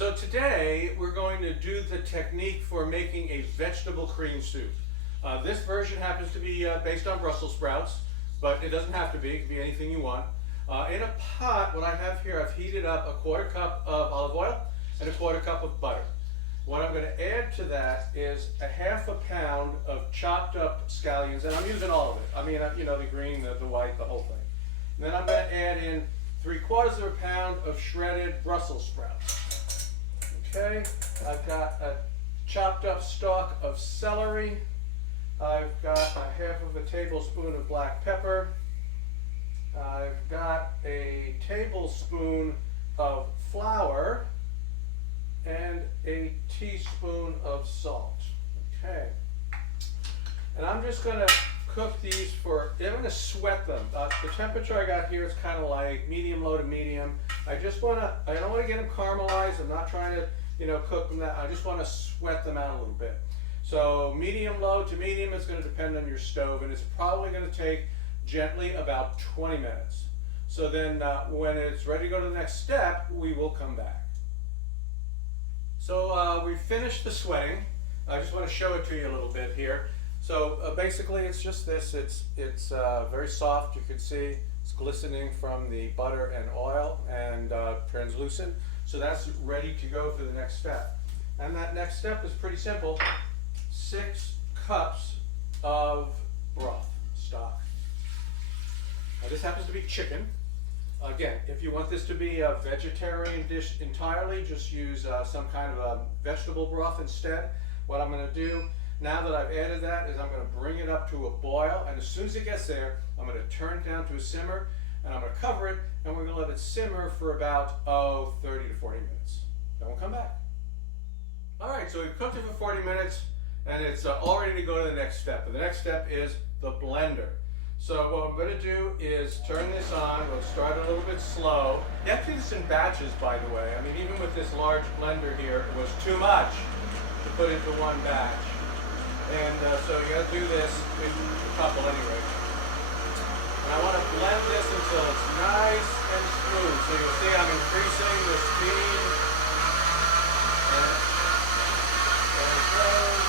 So today we're going to do the technique for making a vegetable cream soup. This version happens to be based on Brussels sprouts, but it doesn't have to be. It can be anything you want. In a pot, what I have here, I've heated up a 1/4 cup of olive oil and a 1/4 cup of butter. What I'm going to add to that is a 1/2 pound of chopped up scallions, and I'm using all of it. I mean, you know, the green, the white, the whole thing. And then I'm going to add in 3/4 pound of shredded Brussels sprouts. Okay, I've got a chopped up stalk of celery. I've got a 1/2 tablespoon of black pepper. I've got a tablespoon of flour and a teaspoon of salt. Okay, and I'm just going to cook these for, I'm going to sweat them. The temperature I got here is kind of like medium low to medium. I don't want to get them caramelized. I'm not trying to, you know, cook them that. I just want to sweat them out a little bit. So medium low to medium is going to depend on your stove, and it's probably going to take gently about 20 minutes. So then when it's ready to go to the next step, we will come back. So we finished the sweating. I just want to show it to you a little bit here. So basically it's just this. It's very soft. You can see it's glistening from the butter and oil and translucent. So that's ready to go for the next step. And that next step is pretty simple. 6 cups of broth stock. Now this happens to be chicken. Again, if you want this to be a vegetarian dish entirely, just use some kind of a vegetable broth instead. What I'm going to do now that I've added that is I'm going to bring it up to a boil, and as soon as it gets there, I'm going to turn it down to a simmer, and I'm going to cover it, and we're going to let it simmer for about 30 to 40 minutes. Then we'll come back. All right, so we've cooked it for 40 minutes, and it's all ready to go to the next step. And the next step is the blender. So what I'm going to do is turn this on. We'll start a little bit slow. You have to do this in batches, by the way. I mean, even with this large blender here, it was too much to put into one batch. And so you got to do this in a couple anyway. And I want to blend this until it's nice and smooth. So you'll see I'm increasing the speed. And there it goes.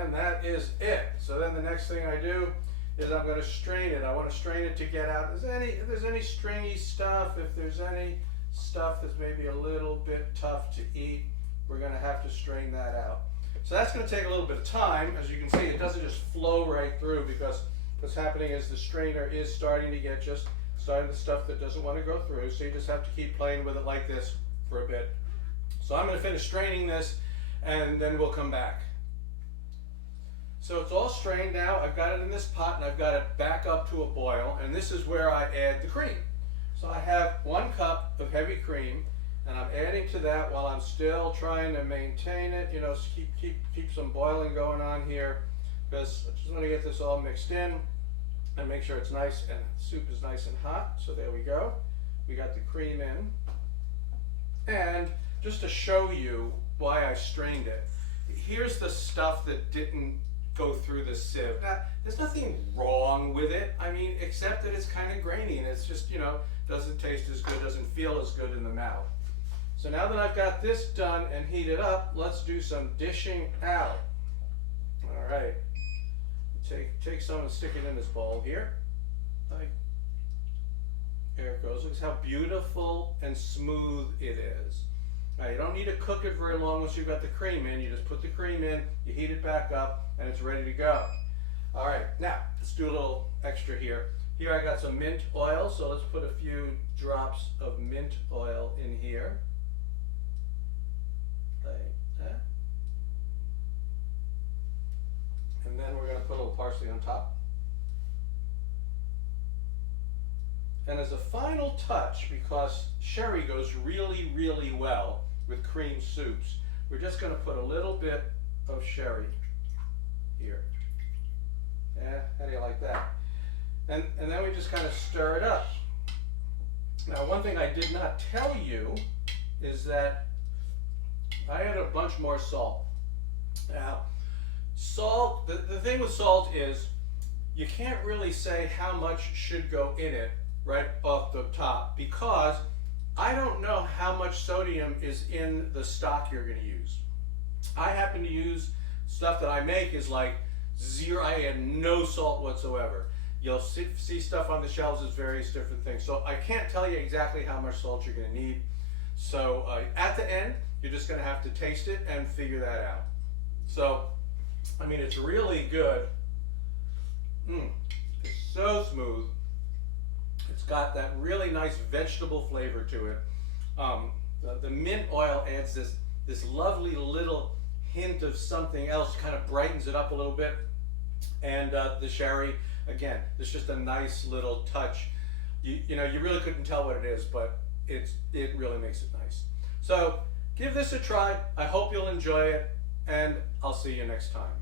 And that is it. So then the next thing I do is I'm going to strain it. I want to strain it to get out. If there's any stringy stuff, if there's any stuff that's maybe a little bit tough to eat, we're going to have to strain that out. So that's going to take a little bit of time. As you can see, it doesn't just flow right through, because what's happening is the strainer is starting to get the stuff that doesn't want to go through. So you just have to keep playing with it like this for a bit. So I'm going to finish straining this, and then we'll come back. So it's all strained now. I've got it in this pot, and I've got it back up to a boil, and this is where I add the cream. So I have 1 cup of heavy cream, and I'm adding to that while I'm still trying to maintain it, you know, keep some boiling going on here, because I just want to get this all mixed in and make sure it's nice and the soup is nice and hot. So there we go. We got the cream in. And just to show you why I strained it, here's the stuff that didn't go through the sieve. Now, there's nothing wrong with it, I mean, except that it's kind of grainy, and it's just, you know, doesn't taste as good, doesn't feel as good in the mouth. So now that I've got this done and heated up, let's do some dishing out. All right, take some and stick it in this bowl here. There it goes. Look how beautiful and smooth it is. Now, you don't need to cook it very long once you've got the cream in. You just put the cream in, you heat it back up, and it's ready to go. All right, now let's do a little extra here. Here I got some mint oil, so let's put a few drops of mint oil in here. Like that. And then we're going to put a little parsley on top. And as a final touch, because sherry goes really, really well with cream soups, we're just going to put a little bit of sherry here. Yeah, how do you like that? And then we just kind of stir it up. Now, one thing I did not tell you is that I added a bunch more salt. Now, salt, the thing with salt is you can't really say how much should go in it right off the top, because I don't know how much sodium is in the stock you're going to use. I happen to use stuff that I make is like zero, I add no salt whatsoever. You'll see stuff on the shelves as various different things. So I can't tell you exactly how much salt you're going to need. So at the end, you're just going to have to taste it and figure that out. So, I mean, it's really good. It's so smooth. It's got that really nice vegetable flavor to it. The mint oil adds this lovely little hint of something else, kind of brightens it up a little bit. And the sherry, again, it's just a nice little touch. You know, you really couldn't tell what it is, but it really makes it nice. So give this a try. I hope you'll enjoy it, and I'll see you next time.